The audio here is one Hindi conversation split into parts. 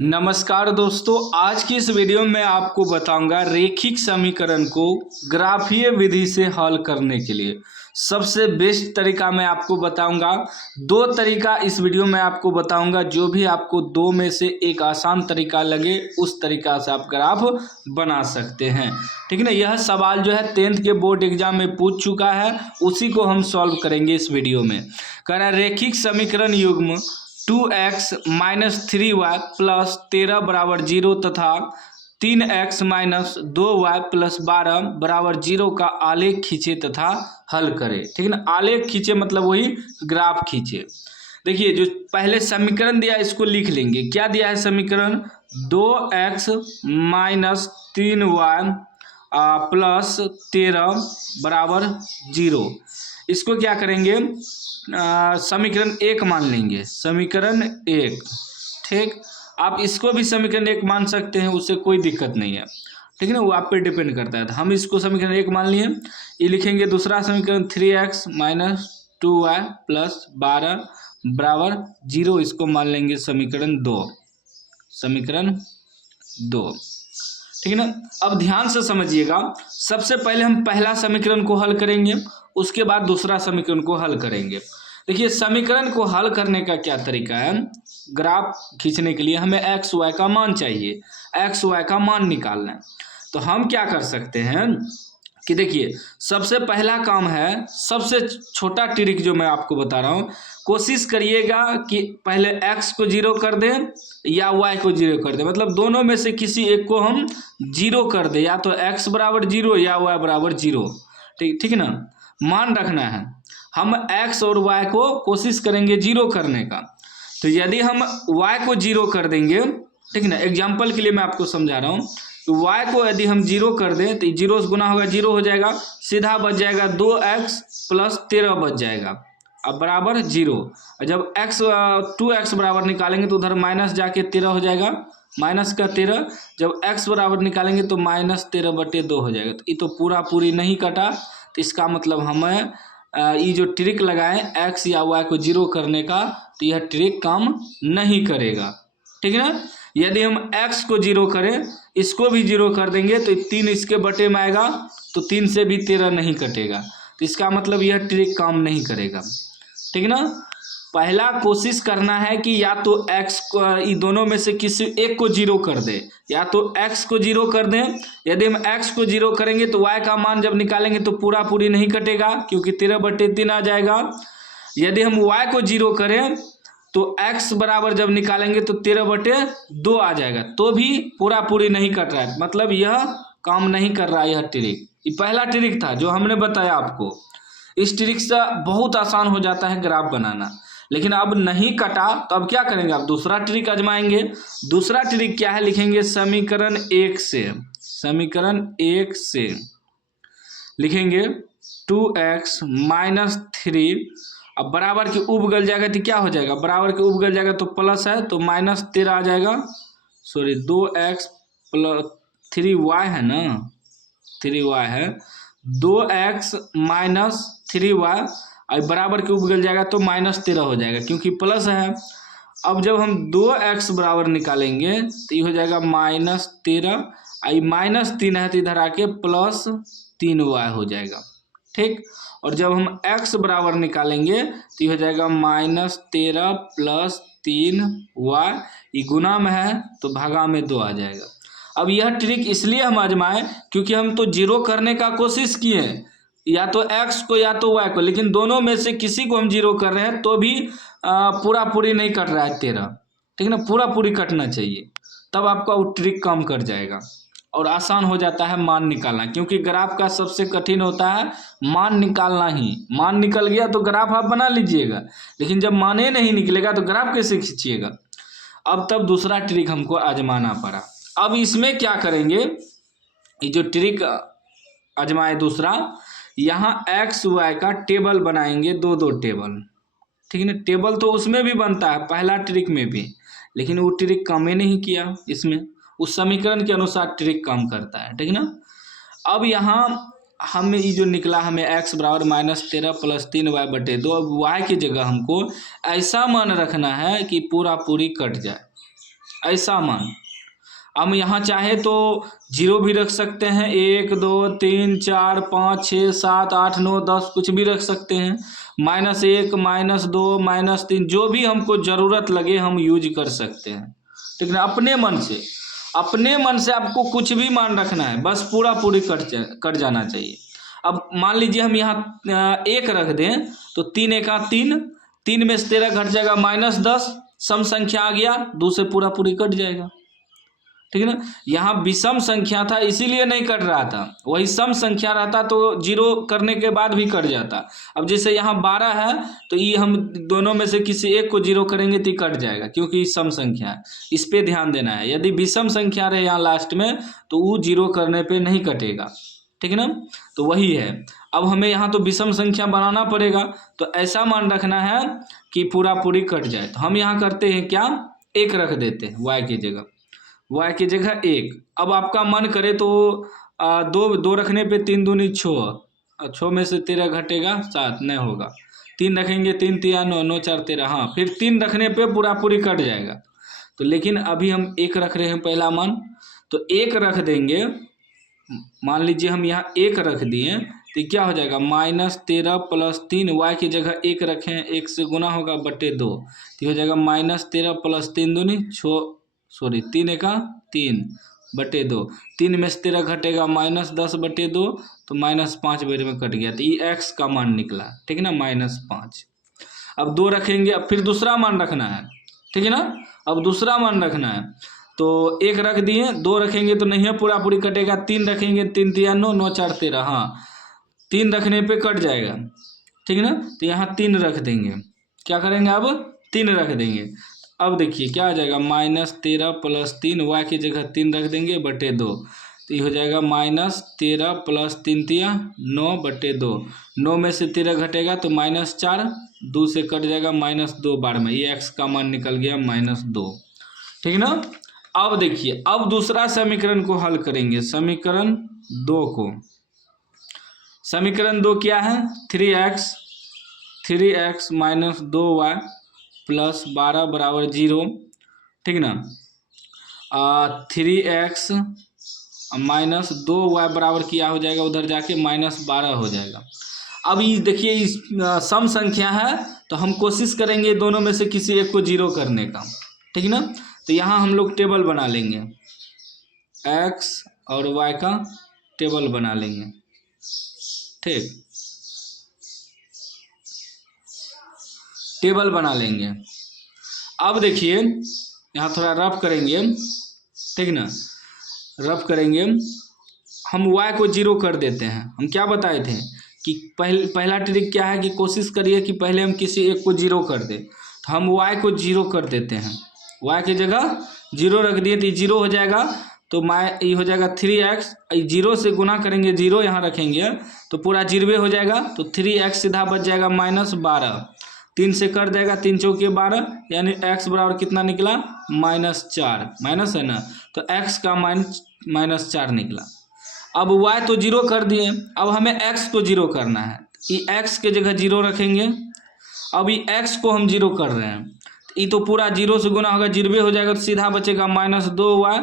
नमस्कार दोस्तों, आज की इस वीडियो में आपको बताऊंगा रेखिक समीकरण को ग्राफीय विधि से हल करने के लिए सबसे बेस्ट तरीका मैं आपको बताऊंगा। दो तरीका इस वीडियो में आपको बताऊंगा, जो भी आपको दो में से एक आसान तरीका लगे उस तरीका से आप ग्राफ बना सकते हैं। ठीक है ना। यह सवाल जो है 10th के बोर्ड एग्जाम में पूछ चुका है, उसी को हम सॉल्व करेंगे इस वीडियो में। कह रहा है रेखिक समीकरण युग्म 2x माइनस 3y प्लस 13 बराबर 0 तथा 3x माइनस 2y प्लस 12 बराबर 0 का आलेख खींचे तथा हल करें। ठीक है ना। आलेख खींचे मतलब वही ग्राफ खींचे। देखिए, जो पहले समीकरण दिया इसको लिख लेंगे। क्या दिया है समीकरण? 2x माइनस 3y प्लस 13 बराबर 0। इसको क्या करेंगे? समीकरण 1 मान लेंगे। समीकरण 1, ठीक। आप इसको भी समीकरण 1 मान सकते हैं, उससे कोई दिक्कत नहीं है। ठीक है ना, वो आप पे डिपेंड करता है। तो हम इसको समीकरण 1 मान लिए। ये लिखेंगे दूसरा समीकरण 3x माइनस 2y प्लस 12 बराबर 0, इसको मान लेंगे समीकरण 2। समीकरण 2, ठीक है ना। अब ध्यान से समझिएगा, सबसे पहले हम पहला समीकरण को हल करेंगे, उसके बाद दूसरा समीकरण को हल करेंगे। देखिए, समीकरण को हल करने का क्या तरीका है। ग्राफ खींचने के लिए हमें एक्स वाई का मान चाहिए, एक्स वाई का मान निकालना है। तो हम क्या कर सकते हैं कि देखिए, सबसे पहला काम है, सबसे छोटा ट्रिक जो मैं आपको बता रहा हूँ, कोशिश करिएगा कि पहले x को 0 कर दें या y को 0 कर दें। मतलब दोनों में से किसी एक को हम 0 कर दें, या तो x बराबर 0 या y बराबर 0। ठीक है ना। मान रखना है, हम x और y को कोशिश करेंगे 0 करने का। तो यदि हम y को 0 कर देंगे, ठीक है ना, एग्जाम्पल के लिए मैं आपको समझा रहा हूँ, तो y को यदि हम 0 कर दें तो 0 से गुना होगा 0 हो जाएगा, सीधा बच जाएगा 2x प्लस 13 बच जाएगा, अब बराबर 0। जब x 2x बराबर निकालेंगे तो उधर माइनस जाके 13 हो जाएगा, माइनस का 13। जब x बराबर निकालेंगे तो माइनस 13/2 हो जाएगा। तो ये तो पूरा पूरी नहीं कटा, तो इसका मतलब हमें ये जो ट्रिक लगाएं x या y को 0 करने का, तो यह ट्रिक काम नहीं करेगा। ठीक है ना। यदि हम x को 0 करें, इसको भी 0 कर देंगे तो 3 इसके बटे में आएगा, तो 3 से भी 13 नहीं कटेगा, तो इसका मतलब यह ट्रिक काम नहीं करेगा। ठीक है ना। पहला कोशिश करना है कि या तो x को, ये दोनों में से किसी एक को 0 कर दे, या तो x को 0 कर दें। यदि हम x को 0 करेंगे तो y का मान जब निकालेंगे तो पूरा पूरी नहीं कटेगा, क्योंकि 13/3 आ जाएगा। यदि हम y को 0 करें तो x बराबर जब निकालेंगे तो 13/2 आ जाएगा, तो भी पूरा पूरी नहीं कट रहा है। मतलब यह काम नहीं कर रहा है यह ट्रिक। ये पहला ट्रिक था जो हमने बताया आपको। इस ट्रिक से बहुत आसान हो जाता है ग्राफ बनाना। लेकिन अब नहीं कटा तो अब क्या करेंगे, अब दूसरा ट्रिक आजमाएंगे। दूसरा ट्रिक क्या है, लिखेंगे समीकरण 1 से। समीकरण 1 से लिखेंगे 2x माइनस 3, अब बराबर के उबगल जाएगा तो क्या हो जाएगा, बराबर के उबगल जाएगा तो प्लस है, तो माइनस 13 आ जाएगा। सॉरी, 2x प्लस 3y है ना, 3y है, 2x माइनस 3y, और बराबर के उबगल जाएगा तो माइनस 13 हो जाएगा, क्योंकि प्लस है। अब जब हम 2x बराबर निकालेंगे तो ये हो जाएगा माइनस 13, आई माइनस 3 है तो इधर आके प्लस 3y हो जाएगा। ठीक। और जब हम x बराबर निकालेंगे तो ये हो जाएगा माइनस 13 प्लस 3y, ये गुना में है तो भागा में 2 आ जाएगा। अब यह ट्रिक इसलिए हम आजमाएं क्योंकि हम तो 0 करने का कोशिश किए, या तो x को या तो y को, लेकिन दोनों में से किसी को हम 0 कर रहे हैं तो भी पूरा पूरी नहीं कट रहा है 13। ठीक है ना, पूरा पूरी कटना चाहिए, तब आपका वो ट्रिक काम कर जाएगा और आसान हो जाता है मान निकालना। क्योंकि ग्राफ का सबसे कठिन होता है मान निकालना ही। मान निकल गया तो ग्राफ आप बना लीजिएगा, लेकिन जब माने नहीं निकलेगा तो ग्राफ कैसे खींचिएगा। अब तब दूसरा ट्रिक हमको आजमाना पड़ा। अब इसमें क्या करेंगे, ये जो ट्रिक आजमाए दूसरा, यहाँ एक्स वाई का टेबल बनाएंगे, दो टेबल। ठीक है ना। टेबल तो उसमें भी बनता है पहला ट्रिक में भी, लेकिन वो ट्रिक काम ही नहीं किया इसमें, उस समीकरण के अनुसार ट्रिक काम करता है। ठीक है ना। अब यहाँ हमें ये जो निकला, हमें x बराबर माइनस 13 प्लस 3y/2, अब y की जगह हमको ऐसा मान रखना है कि पूरा पूरी कट जाए। ऐसा मान। हम यहाँ चाहे तो 0 भी रख सकते हैं, 1 2 3 4 5 6 7 8 9 10 कुछ भी रख सकते हैं, -1 -2 -3 जो भी हमको ज़रूरत लगे हम यूज कर सकते हैं, ठीक है। अपने मन से आपको कुछ भी मान रखना है, बस पूरा पूरी कट जाना चाहिए। अब मान लीजिए हम यहाँ 1 रख दें तो 3 एका 3, 3 में से 13 घट जाएगा -10, सम संख्या आ गया, 2 से पूरा पूरी कट जाएगा, ठीक है ना। यहाँ विषम संख्या था इसीलिए नहीं कट रहा था, वही सम संख्या रहता तो 0 करने के बाद भी कट जाता। अब जैसे यहाँ 12 है तो ये हम दोनों में से किसी एक को 0 करेंगे तो कट जाएगा, क्योंकि सम संख्या है, इस पे ध्यान देना है। यदि विषम संख्या रहे यहाँ लास्ट में तो वो 0 करने पे नहीं कटेगा, ठीक है ना। तो वही है, अब हमें यहाँ तो विषम संख्या बनाना पड़ेगा, तो ऐसा मान रखना है कि पूरा पूरी कट जाए। तो हम यहाँ करते हैं क्या, 1 रख देते हैं y की जगह, y की जगह 1। अब आपका मन करे तो 2 रखने पे 3 दूनी 6, 6 में से 13 घटेगा 7, नहीं होगा। 3 रखेंगे 3 3 9 9 4 13, हाँ फिर 3 रखने पे पूरा पूरी कट जाएगा। तो लेकिन अभी हम 1 रख रहे हैं पहला मान, तो 1 रख देंगे। मान लीजिए हम यहाँ 1 रख दिए तो क्या हो जाएगा, -13 + 3, y की जगह 1 रखें, 1 से गुना होगा बटे 2, तो हो जाएगा -13 + 3 दूनी 3 एका 3 बटे 2, 3 में से 13 घटेगा -10 बटे 2, तो -5 बेर में कट गया, तो ये x का मान निकला, ठीक है ना, -5। अब 2 रखेंगे, अब फिर दूसरा मान रखना है, ठीक है ना। अब दूसरा मान रखना है तो 1 रख दिए, 2 रखेंगे तो नहीं है पूरा पूरी कटेगा, 3 रखेंगे 3 3 9 9 4 13, हाँ 3 रखने पे कट जाएगा, ठीक है ना। तो यहाँ 3 रख देंगे, क्या करेंगे अब 3 रख देंगे। अब देखिए क्या आ जाएगा, -13 + 3, y की जगह 3 रख देंगे बटे 2, तो ये हो जाएगा -13 + 3 3 9 बटे 2, 9 में से 13 घटेगा तो -4, 2 से कट जाएगा -2 बार में, ये x का मान निकल गया -2, ठीक है ना। अब देखिए, अब दूसरा समीकरण को हल करेंगे, समीकरण 2 को। समीकरण 2 क्या है, 3x - 2y + 12 = 0, ठीक ना। 3x - 2y बराबर क्या हो जाएगा, उधर जाके -12 हो जाएगा। अब ये देखिए इस सम संख्या है तो हम कोशिश करेंगे दोनों में से किसी एक को 0 करने का, ठीक है ना। तो यहाँ हम लोग टेबल बना लेंगे, x और y का टेबल बना लेंगे, ठीक, टेबल बना लेंगे। अब देखिए यहाँ थोड़ा रफ करेंगे, ठीक ना, रफ करेंगे। हम y को 0 कर देते हैं। हम क्या बताए थे कि पहला ट्रिक क्या है कि कोशिश करिए कि पहले हम किसी एक को 0 कर दें, तो हम y को 0 कर देते हैं, y की जगह 0 रख दिए तो ये 0 हो जाएगा, तो ये हो जाएगा 3x, 0 से गुना करेंगे, 0 यहाँ रखेंगे तो पूरा 0 हो जाएगा, तो 3x सीधा बच जाएगा -12, 3 से कर देगा, 3 चौके 12, यानी x बराबर कितना निकला, -4, माइनस है ना, तो x का -4 निकला। अब y तो 0 कर दिए, अब हमें x को 0 करना है, ये x के जगह 0 रखेंगे। अब ये x को हम 0 कर रहे हैं, ये तो पूरा 0 से गुना होगा, 0 हो जाएगा, तो सीधा बचेगा -2y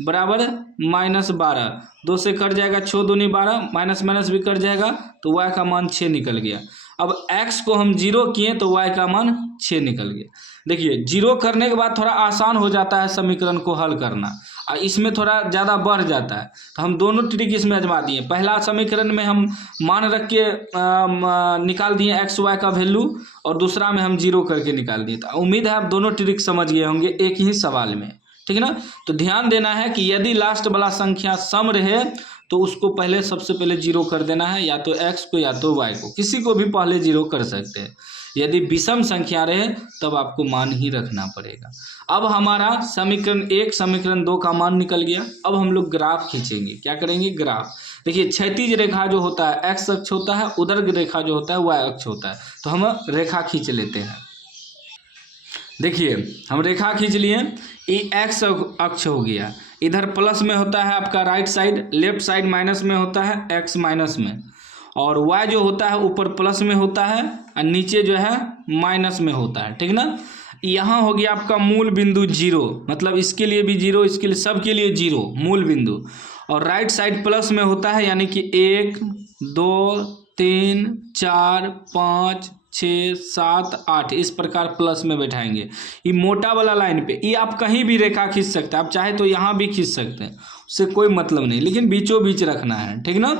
बराबर -12, 2 से कट जाएगा, 6 दूनी 12, माइनस माइनस भी कट जाएगा, तो y का मान 6 निकल गया। अब x को हम 0 किए तो y का मान 6 निकल गया। देखिए 0 करने के बाद थोड़ा आसान हो जाता है समीकरण को हल करना, और इसमें थोड़ा ज़्यादा बढ़ जाता है, तो हम दोनों ट्रिक इसमें आजमा दिए। पहला समीकरण में हम मान रख के निकाल दिए x y का वैल्यू, और दूसरा में हम 0 करके निकाल दिए। तो उम्मीद है आप दोनों ट्रिक समझ गए होंगे एक ही सवाल में, ठीक है ना। तो ध्यान देना है कि यदि लास्ट वाला संख्या सम रहे तो उसको पहले सबसे पहले 0 कर देना है, या तो x को या तो y को, किसी को भी पहले 0 कर सकते हैं। यदि विषम संख्या रहे तब आपको मान ही रखना पड़ेगा। अब हमारा समीकरण 1 समीकरण 2 का मान निकल गया। अब हम लोग ग्राफ खींचेंगे, क्या करेंगे, ग्राफ। देखिए क्षैतिज रेखा जो होता है x अक्ष होता है, उधर रेखा जो होता है y अक्ष होता है, तो हम रेखा खींच लेते हैं। देखिए हम रेखा खींच लिए, ये x अक्ष हो गया, इधर प्लस में होता है आपका right side, left side minus में होता है x माइनस में, और y जो होता है ऊपर प्लस में होता है और नीचे जो है माइनस में होता है, ठीक ना। यहाँ हो गया आपका मूल बिंदु 0, मतलब इसके लिए भी 0, इसके लिए सबके लिए 0 मूल बिंदु। और राइट साइड प्लस में होता है, यानी कि 1 2 3 4 5 6 7 8 इस प्रकार प्लस में बैठाएंगे। ये मोटा वाला लाइन पे ये आप कहीं भी रेखा खींच सकते हैं, आप चाहे तो यहाँ भी खींच सकते हैं, उससे कोई मतलब नहीं, लेकिन बीचों बीच रखना है, ठीक ना।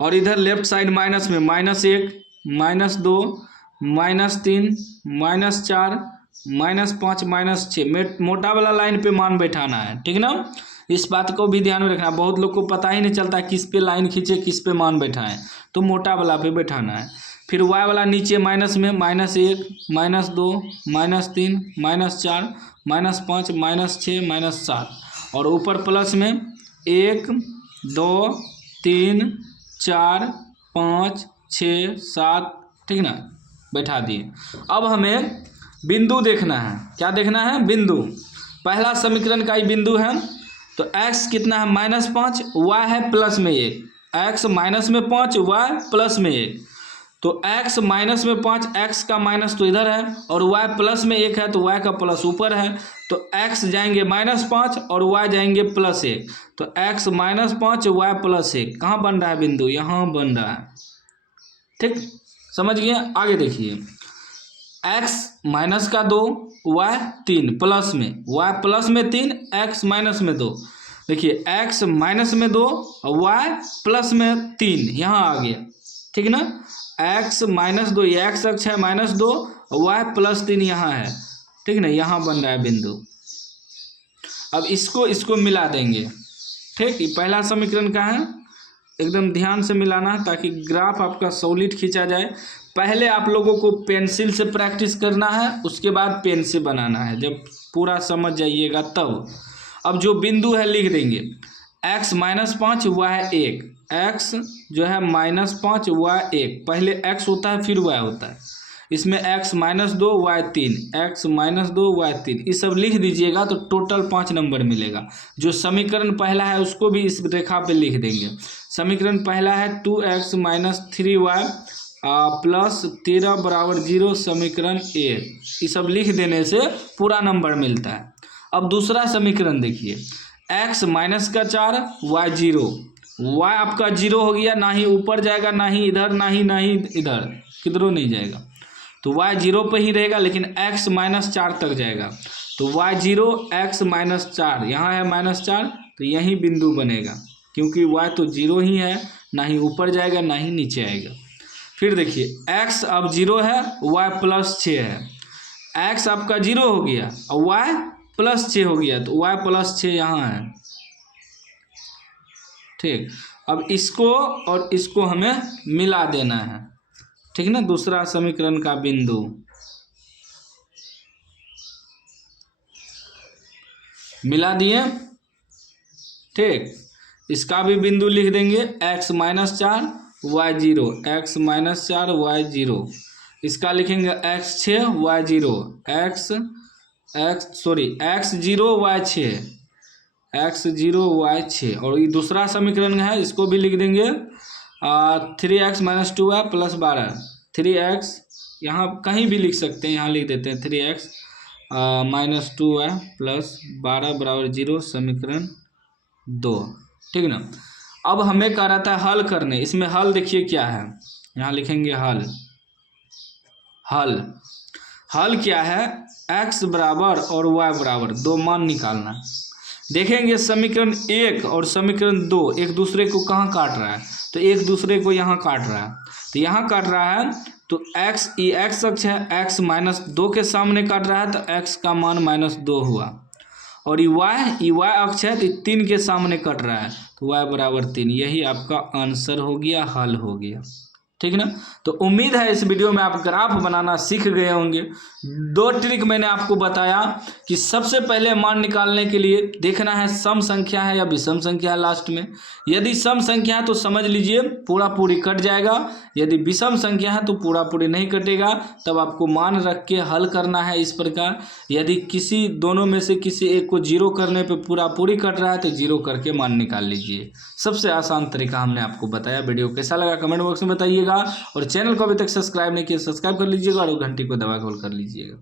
और इधर लेफ्ट साइड माइनस में -1 -2 -3 -4 -5 -6 मोटा वाला लाइन पे मान बैठाना है, ठीक ना। इस बात को भी ध्यान में रखना। बहुत लोग को पता ही नहीं चलता किस पे लाइन खींचे किस पे मान बैठाएं, तो मोटा वाला पे बैठाना है। फिर y वाला नीचे माइनस में -1 -2 -3 -4 -5 -6 -7 और ऊपर प्लस में 1 2 3 4 5 6 7, ठीक ना, बैठा दिए। अब हमें बिंदु देखना है। क्या देखना है? बिंदु। पहला समीकरण का ही बिंदु है, तो x कितना है? -5, y है प्लस में 1, x माइनस में 5 y प्लस में 1, तो x माइनस में 5, x का माइनस तो इधर है और y प्लस में 1 है तो y का प्लस ऊपर है, तो x जाएंगे -5 और y जाएंगे +1, तो x -5 y +1 कहाँ बन रहा है बिंदु? यहाँ बन रहा है, ठीक, समझ गए। आगे देखिए, x माइनस का 2 y 3 प्लस में y प्लस में 3 x माइनस में 2, देखिए x माइनस में 2 y प्लस में 3 यहाँ आ गया, ठीक ना। x -2 ये x अक्ष है, -2 y +3 यहाँ है, ठीक ना, यहाँ बन रहा है बिंदु। अब इसको मिला देंगे, ठीक। ये पहला समीकरण का है, एकदम ध्यान से मिलाना ताकि ग्राफ आपका सॉलिड खींचा जाए। पहले आप लोगों को पेंसिल से प्रैक्टिस करना है, उसके बाद पेन से बनाना है, जब पूरा समझ जाइएगा तब। अब जो बिंदु है लिख देंगे, x -5 y 1, x जो है -5 y 1, पहले x होता है फिर y होता है, इसमें x -2 y 3, x -2 y 3, ये सब लिख दीजिएगा तो टोटल 5 नंबर मिलेगा। जो समीकरण पहला है उसको भी इस रेखा पे लिख देंगे। समीकरण पहला है 2x - 3y +13 = 0, समीकरण 1, ये सब लिख देने से पूरा नंबर मिलता है। अब दूसरा समीकरण देखिए, x -4 y 0, y आपका 0 हो गया, ना ही ऊपर जाएगा ना ही इधर ना ही इधर, किधरों नहीं जाएगा, तो y 0 पे ही रहेगा, लेकिन x -4 तक जाएगा, तो y 0 x -4, यहाँ है -4, तो यही बिंदु बनेगा, क्योंकि y तो 0 ही है, ना ही ऊपर जाएगा ना ही नीचे आएगा। फिर देखिए, x अब 0 है, y +6 है, x आपका 0 हो गया और y +6 हो गया, तो y +6 यहाँ है, ठीक। अब इसको और इसको हमें मिला देना है, ठीक ना, दूसरा समीकरण का बिंदु। मिला दिए, ठीक। इसका भी बिंदु लिख देंगे, x -4 y 0, x -4 y 0, इसका लिखेंगे x 6 y 0, x 0 y 6, x 0 y 6, और ये दूसरा समीकरण है, इसको भी लिख देंगे 3x - 2y + 12, 3x यहाँ कहीं भी लिख सकते हैं, यहाँ लिख देते हैं 3x - 2y + 12 = 0, समीकरण 2, ठीक ना। अब हमें कह रहा था हल करने, इसमें हल देखिए क्या है, यहाँ लिखेंगे हल। हल क्या है? x बराबर और y बराबर दो मान निकालना। देखेंगे समीकरण 1 और समीकरण 2 एक दूसरे को कहाँ काट रहा है, तो एक दूसरे को यहाँ काट रहा है, तो यहाँ काट रहा है, तो x, ये x अक्ष है, x -2 के सामने काट रहा है, तो x का मान -2 हुआ, और ये y अक्ष है, तो 3 के सामने कट रहा है, तो y बराबर 3, यही आपका आंसर हो गया, हल हो गया, ठीक ना। तो उम्मीद है इस वीडियो में आप ग्राफ बनाना सीख गए होंगे। 2 ट्रिक मैंने आपको बताया कि सबसे पहले मान निकालने के लिए देखना है सम संख्या है या विषम संख्या है लास्ट में। यदि सम संख्या है तो समझ लीजिए पूरा पूरी कट जाएगा, यदि विषम संख्या है तो पूरा पूरी नहीं कटेगा, तब आपको मान रख के हल करना है इस प्रकार। यदि किसी दोनों में से किसी एक को 0 करने पे पूरा पूरी कट रहा है तो 0 करके मान निकाल लीजिए। सबसे आसान तरीका हमने आपको बताया। वीडियो कैसा लगा कमेंट बॉक्स में बताइएगा, और चैनल को अभी तक सब्सक्राइब नहीं किया सब्सक्राइब कर लीजिएगा और घंटी को दबा कर लीजिएगा।